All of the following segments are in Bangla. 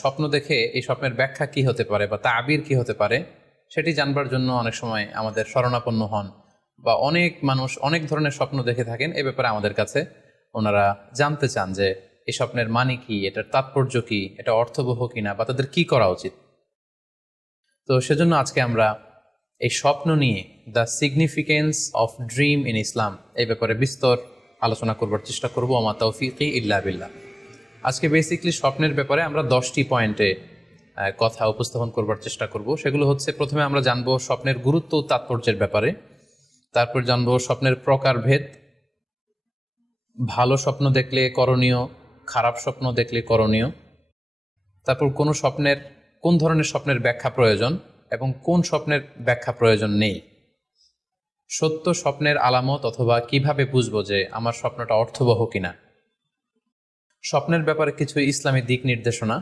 স্বপ্ন দেখে এই স্বপ্নের ব্যাখ্যা কি হতে পারে বা তাবির কি হতে পারে সেটি জানবার জন্য অনেক সময় আমাদের শরণাপন্ন হন, বা অনেক মানুষ অনেক ধরনের স্বপ্ন দেখে থাকেন। এ ব্যাপারে আমাদের কাছে ওনারা জানতে চান যে এই স্বপ্নের মানে কি, এটার তাৎপর্য কি, এটা অর্থবহ কিনা, বা তাদের কি করা উচিত। তো সেজন্য আজকে আমরা এই স্বপ্ন নিয়ে the significance of dream in Islam এই ব্যাপারে বিস্তর আলোচনা করবার চেষ্টা করবো। আমা তৌফিকি ইল্লা বিল্লাহ। আজকে বেসিকলি স্বপ্নের ব্যাপারে আমরা 10টি পয়েন্টে কথা উপস্থাপন করবার চেষ্টা করব। সেগুলো হচ্ছে, প্রথমে আমরা জানবো স্বপ্নের গুরুত্ব ও তাৎপর্যের ব্যাপারে, তারপর জানবো স্বপ্নের প্রকারভেদ, ভালো স্বপ্ন দেখলে করণীয়, খারাপ স্বপ্ন দেখলে করণীয়, তারপর কোন ধরনের স্বপ্নের ব্যাখ্যা প্রয়োজন এবং কোন স্বপ্নের ব্যাখ্যা প্রয়োজন নেই, সত্য স্বপ্নের আলামত অথবা কিভাবে বুঝবো যে আমার স্বপ্নটা অর্থবহ কিনা, স্বপ্নের ব্যাপারে কিছু ইসলামী দিক নির্দেশনা,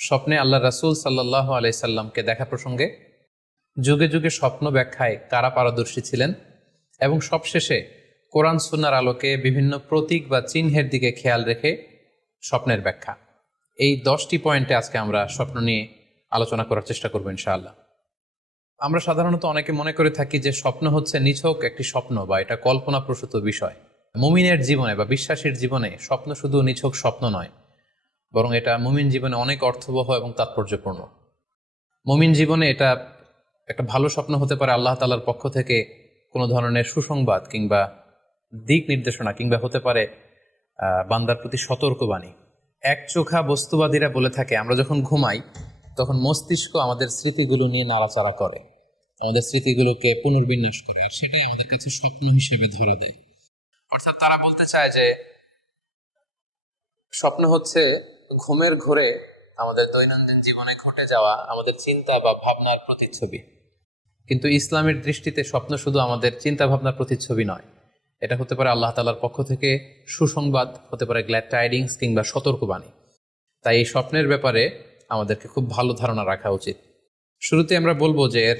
স্বপ্নে আল্লাহ রাসূল সাল্লাল্লাহু আলাইহি সাল্লামকে দেখা প্রসঙ্গে, যুগে যুগে স্বপ্ন ব্যাখ্যায় কারা পারদর্শী ছিলেন, এবং সবশেষে কোরআন সুন্নাহর আলোকে বিভিন্ন প্রতীক বা চিহ্নের দিকে খেয়াল রেখে স্বপ্নের ব্যাখ্যা। এই 10টি পয়েন্টে আজকে আমরা স্বপ্ন নিয়ে আলোচনা করার চেষ্টা করবো ইনশাআল্লাহ। আমরা সাধারণত অনেকে মনে করে থাকি যে স্বপ্ন হচ্ছে নিছক একটি স্বপ্ন বা এটা কল্পনাপ্রসূত বিষয়। মুমিনের জীবনে বা বিশ্বাসীর জীবনে স্বপ্ন শুধু নিছক স্বপ্ন নয়, বরং এটা মুমিন জীবনে অনেক অর্থবহ এবং তাৎপর্যপূর্ণ। মুমিন জীবনে এটা একটা ভালো স্বপ্ন হতে পারে আল্লাহ তাআলার পক্ষ থেকে কোনো ধরনের সুসংবাদ কিংবা দিক নির্দেশনা, কিংবা হতে পারে বান্দার প্রতি সতর্কবাণী। একচোখা বস্তুবাদীরা বলে থাকে আমরা যখন ঘুমাই তখন মস্তিষ্ক আমাদের স্মৃতিগুলো নিয়ে নাড়াচাড়া করে, আমাদের স্মৃতিগুলোকে পুনর্বিন্যাস করে, আর সেটাই আমাদের কাছে স্বপ্ন হিসেবে ধরে দেয়। অর্থাৎ তারা বলতে চায় যে স্বপ্ন হচ্ছে ঘুমের ঘোরে আমাদের দৈনন্দিন জীবনে ঘটে যাওয়া আমাদের চিন্তা বা ভাবনার প্রতিচ্ছবি। কিন্তু ইসলামের দৃষ্টিতে স্বপ্ন শুধু আমাদের চিন্তা ভাবনার প্রতিচ্ছবি নয়, এটা হতে পারে আল্লাহ তাআলার পক্ষ থেকে সুসংবাদ, হতে পারে গ্ল্যাড টাইডিংস কিংবা সতর্কবাণী। তাই এই স্বপ্নের ব্যাপারে আমাদেরকে খুব ভালো ধারণা রাখা উচিত। শুরুতে আমরা বলবো যে এর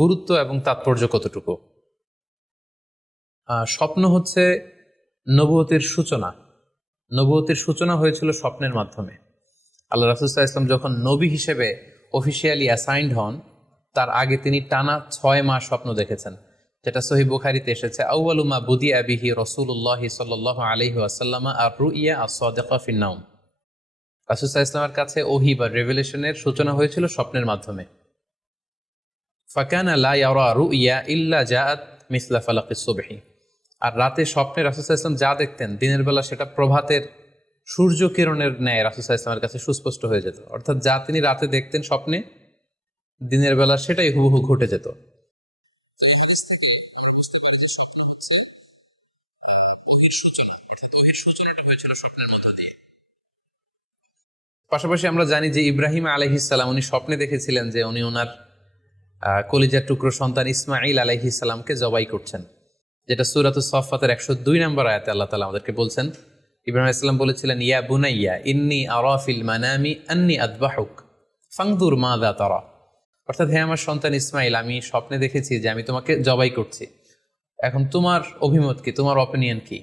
গুরুত্ব এবং তাৎপর্য কতটুকু। স্বপ্ন হচ্ছে নবুয়তের সূচনা। নবুয়তের সূচনা হয়েছিল স্বপ্নের মাধ্যমে। আল্লাহ রাসূল সাল্লাল্লাহু আলাইহি ওয়াসাল্লাম যখন নবী হিসেবে অফিসিয়ালি অ্যাসাইন্ড হন, তার আগে তিনি টানা 6 মাস স্বপ্ন দেখেছেন, যেটা সহিহ বুখারীতে এসেছে, আউয়ালু মা বুদিআ বিহি রাসূলুল্লাহ সাল্লাল্লাহু আলাইহি ওয়াসাল্লাম আর-রুইয়া আস-সাদিকা ফিন-নাওম। রাসূল সাল্লাল্লাহু আলাইহি ওয়াসাল্লামের কাছে ওহী বা রেভেলেশনের সূচনা হয়েছিল স্বপ্নের মাধ্যমে। ফাকানা লা ইয়ারা রুইয়া ইল্লা জাআত মিসলা ফালাকিস সুবহি। আর রাতে স্বপ্নে রাসূল সাল্লাল্লাহু আলাইহি ওয়াসাল্লাম যা দেখতেন, দিনের বেলা সেটা প্রভাতের সূর্য কিরণের ন্যায় রাসূল সাল্লাল্লাহু আলাইহি ওয়াসাল্লামের কাছে সুস্পষ্ট হয়ে যেত। অর্থাৎ যা তিনি রাতে দেখতেন স্বপ্নে, দিনের বেলা সেটাই হুবহু ঘটে যেত। পাশাপাশি আমরা জানি যে ইব্রাহিম আলাইহিস সালাম উনি স্বপ্নে দেখেছিলেন যে উনি ওনার কলিজার টুকরো সন্তান ইসমাঈল আলাইহিস সালামকে জবাই করছেন, যেটা সূরাতুস সাফফাতের 102 নম্বর আয়াতে আল্লাহ তাআলা আমাদেরকে বলছেন। ইব্রাহিম আলাইহিস সালাম বলেছিলেন, ইয়া বুনাইয়া ইন্নী আরা ফিল মানামি আন্নী আযবাহুক ফানজুর মাযা তারা। অর্থাৎ, হে আমার সন্তান ইসমাঈল, আমি স্বপ্নে দেখেছি যে আমি তোমাকে জবাই করছি, এখন তোমার অভিমত কি, তোমার অপিনিয়ন কি?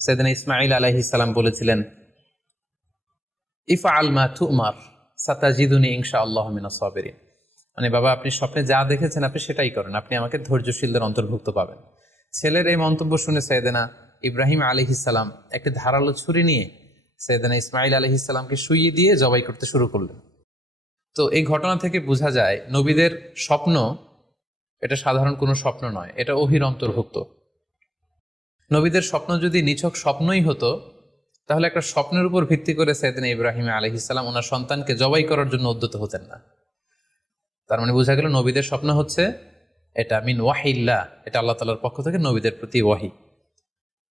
সাইয়েদনা ইসমাঈল আলাইহিস সালাম বলেছিলেন, ইফআল মা তুমার সাতাজিদুনি ইনশাআল্লাহু মিনাস সাবিরিন। মানে বাবা, আপনি স্বপ্নে যা দেখেছেন আপনি সেটাই করেন, আপনি আমাকে ধৈর্যশীলদের অন্তর্ভুক্ত পাবেন। ছেলের এই মন্তব্য শুনে সাইয়েদনা ইব্রাহিম আলাইহিস সালাম একটি ধারালো ছুরি নিয়ে সাইয়েদনা ইসমাঈল আলাইহিস সালামকে শুইয়ে দিয়ে জবাই করতে শুরু করলেন। তো এই ঘটনা থেকে বোঝা যায় নবীদের স্বপ্ন এটা সাধারণ কোনো স্বপ্ন নয়, এটা ওহীর অন্তর্ভুক্ত। নবীদের স্বপ্ন যদি নিছক স্বপ্নই হতো, তাহলে একটা স্বপ্নের উপর ভিত্তি করে সাইয়েদনা ইব্রাহিম আলাইহিস সালাম ওনার সন্তানকে জবাই করার জন্য উদ্যত হতেন না। তার মানে বোঝা গেল নবীদের স্বপ্ন হচ্ছে এটা মিন ওয়াহিল্লাহ, এটা আল্লাহ তাআলার পক্ষ থেকে নবীদের প্রতি ওয়াহি।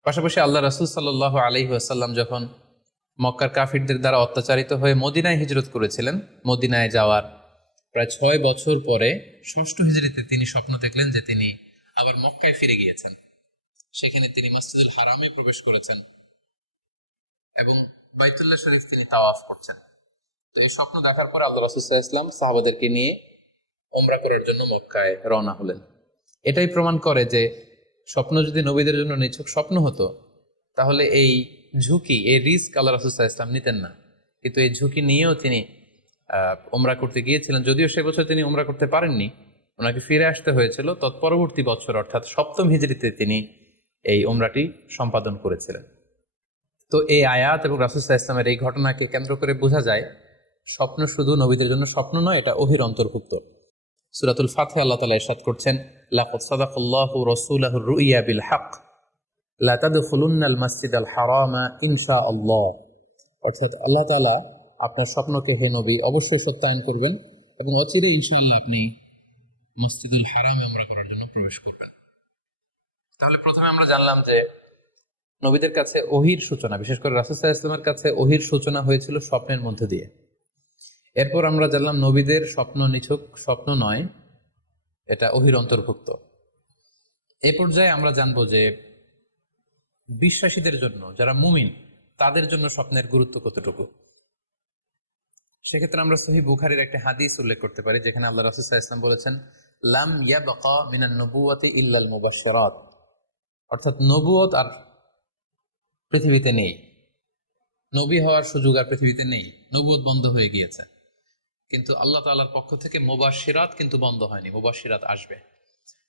পাশাপাশি আল্লাহ রাসূল সাল্লাল্লাহু আলাইহি ওয়াসাল্লাম যখন মক্কার কাফিরদের দ্বারা অত্যাচারিত হয়ে মদিনায় হিজরত করেছিলেন, মদিনায় যাওয়ার প্রায় 6 বছর পরে 6ষ্ঠ হিজরিতে তিনি স্বপ্ন দেখলেন যে তিনি আবার মক্কায় ফিরে গিয়েছেন। সেখানে তিনি মসজিদুল হারামে প্রবেশ করেছেন এবং বাইতুল্লাহ শরীফ তিনি তাওয়াফ করছেন। তো এই স্বপ্ন দেখার পরে আল্লাহ রাসূল সাল্লাল্লাহু আলাইহি ওয়াসাল্লাম সাহাবাদেরকে নিয়ে উমরা করার জন্য মক্কায় রওনা হলেন। এটাই প্রমাণ করে যে স্বপ্ন যদি নবীদের জন্য নিছক স্বপ্ন হতো, তাহলে এই ঝুঁকি, এই রিস্ক আল্লাহ রাসূল সাল্লাল্লাহু আলাইহি ওয়াসাল্লাম নিতেন না। কিন্তু এই ঝুঁকি নিয়েও তিনি ওমরা করতে গিয়েছিলেন। যদিও সে বছর তিনি ওমরা করতে পারেননি, ওনাকে ফিরে আসতে হয়েছিল। তৎপরবর্তী বছর অর্থাৎ 7ম হিজরিতে তিনি এই ওমরাটি সম্পাদন করেছিলেন। তো এই আয়াত এবং রাসূল সাল্লাল্লাহু আলাইহি ওয়াসাল্লামের এই ঘটনাকে কেন্দ্র করে বোঝা যায় স্বপ্ন শুধু নবীদের জন্য স্বপ্ন নয়, এটা ওহীর অন্তর্ভুক্ত। সূরাতুল ফাতহে আল্লাহ তাআলা ইরশাদ করছেন, লাকাদ সাদাকাল্লাহু রাসূলাহুর রুইয়া বিল হক লা তাদখুলুন্নাল মাসজিদাল হারামা ইনশাআল্লাহ। অর্থাৎ আল্লাহ তাআলা আপনার স্বপ্নকে হে নবী অবশ্যই সত্যায়ন করবেন এবং অচিরেই ইনশাআল্লাহ আপনি মসজিদুল হারামে উমরা করার জন্য প্রবেশ করবেন। তাহলে প্রথমে আমরা জানলাম যে নবীদের কাছে ওহীর সূচনা, বিশেষ করে রাসূল সাল্লাল্লাহু আলাইহি ওয়াসাল্লামের কাছে ওহীর সূচনা হয়েছিল স্বপ্নের মধ্যে দিয়ে। এরপর আমরা জানলাম নবীদের স্বপ্ন নিছক স্বপ্ন নয়, এটা ওহীর অন্তর্ভুক্ত। এই পর্যায়ে আমরা জানবো যে বিশ্বাসীদের জন্য, যারা মুমিন, তাদের জন্য স্বপ্নের গুরুত্ব কতটুকু। সেক্ষেত্রে আমরা সহিহ বুখারীর একটা হাদিস উল্লেখ করতে পারি, যেখানে আল্লাহ রাসূল সাল্লাল্লাহু আলাইহি ওয়াসাল্লাম বলেছেন, লাম ইয়াবকা মিনান নবুওয়াতি ইল্লাল মুবাশশিরাত। অর্থাৎ নবুয়ত আর পৃথিবীতে নেই, নবী হওয়ার সুযোগ আর পৃথিবীতে নেই, নবুয়ত বন্ধ হয়ে গিয়েছে। কিন্তু আল্লাহ তাআলার পক্ষ থেকে মুবাশশিরাত কিন্তু বন্ধ হয়নি, মুবাশশিরাত আসবে।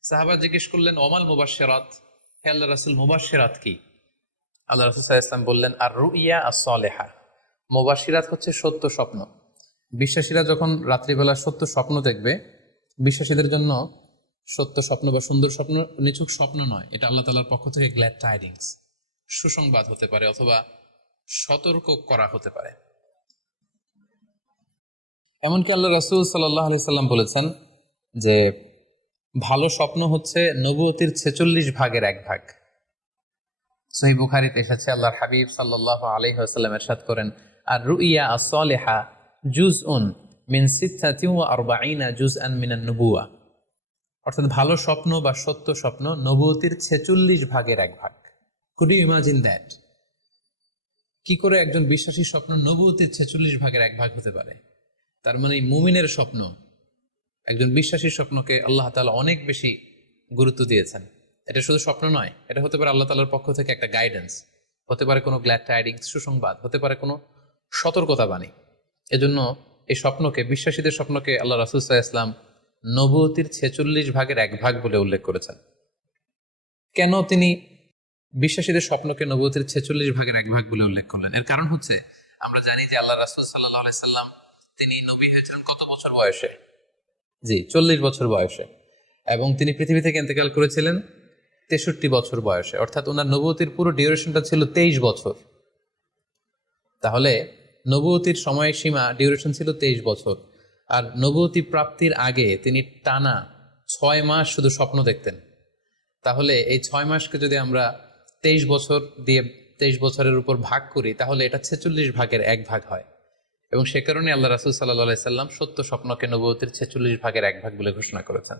সাহাবা জিজ্ঞেস করলেন, ওমাল মুবাশশিরাত, হে আল্লাহর রাসূল মুবাশশিরাত কি? আল্লাহ রাসূল সাল্লাল্লাহু আলাইহি ওয়াসাল্লাম বললেন, আর রুইয়া আস-সালিহা। মুবাশশিরাত হচ্ছে সত্য স্বপ্ন। বিশ্বাসীরা যখন রাত্রিবেলা সত্য স্বপ্ন দেখবে, বিশ্বাসীদের জন্য সত্য স্বপ্ন বা সুন্দর স্বপ্ন নিছক স্বপ্ন নয়, এটা আল্লাহ তাআলার পক্ষ থেকে গ্ল্যাড টাইডিংস, সুসংবাদ হতে পারে অথবা সতর্ক করা হতে পারে। এমনকি আল্লাহ রাসূল সাল্লাল্লাহু আলাইহি সাল্লাম বলেছেন যে ভালো স্বপ্ন হচ্ছে নবুয়তির 46 ভাগের 1 ভাগ। সহিহ বুখারীতে এসেছে, আল্লাহর হাবিব সাল্লাল্লাহু আলাইহি ওয়াসাল্লাম ইরশাদ করেন, আর রুইয়া আস-সালিহা জুজউন মিন 46 জুজআন মিনান নুবুওয়া। অর্থাৎ ভালো স্বপ্ন বা সত্য স্বপ্ন নবুয়তির 46 ভাগের 1 ভাগ। Could you imagine that? কি করে একজন বিশ্বাসী স্বপ্ন নবুয়তির 46 ভাগের 1 ভাগ হতে পারে? তার মানে মুমিনের স্বপ্ন, একজন বিশ্বাসীর স্বপ্নকে আল্লাহ তাআলা অনেক বেশি গুরুত্ব দিয়েছেন। এটা শুধু স্বপ্ন নয়, এটা হতে পারে আল্লাহ তাআলার পক্ষ থেকে একটা গাইডেন্স, হতে পারে কোনো গ্ল্যাড টাইডিংস, সুসংবাদ, হতে পারে কোনো সতর্কতা বাণী। এজন্য এই স্বপ্নকে, বিশ্বাসীদের স্বপ্নকে আল্লাহ রাসূল সাল্লাল্লাহু আলাইহি ওয়াসাল্লাম নবুয়তির 46 ভাগের 1 ভাগ বলে উল্লেখ করেছেন। কেন তিনি বিশ্বাসীদের স্বপ্নকে নবুয়তির 46 ভাগের 1 ভাগ বলে উল্লেখ করলেন? এর কারণ হচ্ছে, আমরা জানি যে আল্লাহ রাসূল সাল্লাল্লাহু আলাইহি সাল্লাম তিনি নবী হয়েছিলেন কত বছর বয়সে? জি, 40 বছর বয়সে। এবং তিনি পৃথিবী থেকে ইন্তেকাল করেছিলেন 63 বছর বয়সে। অর্থাৎ ওনার নবুয়তির পুরো ডিউরেশনটা ছিল 23 বছর। তাহলে নবুয়তির সময়সীমা ডিউরেশন ছিল 23 বছর। আর নবুয়তি প্রাপ্তির আগে তিনি টানা 6 মাস শুধু স্বপ্ন দেখতেন। তাহলে এই 6 মাসকে যদি আমরা 23 বছর দিয়ে 23 বছরের উপর ভাগ করি, তাহলে এটা 46 ভাগের 1 ভাগ হয়। এবং সে কারণে আল্লাহ রাসূল সাল্লাল্লাহু আলাইহি সাল্লাম সত্য স্বপ্নকে নবুয়তির 46 ভাগের 1 ভাগ বলে ঘোষণা করেছেন।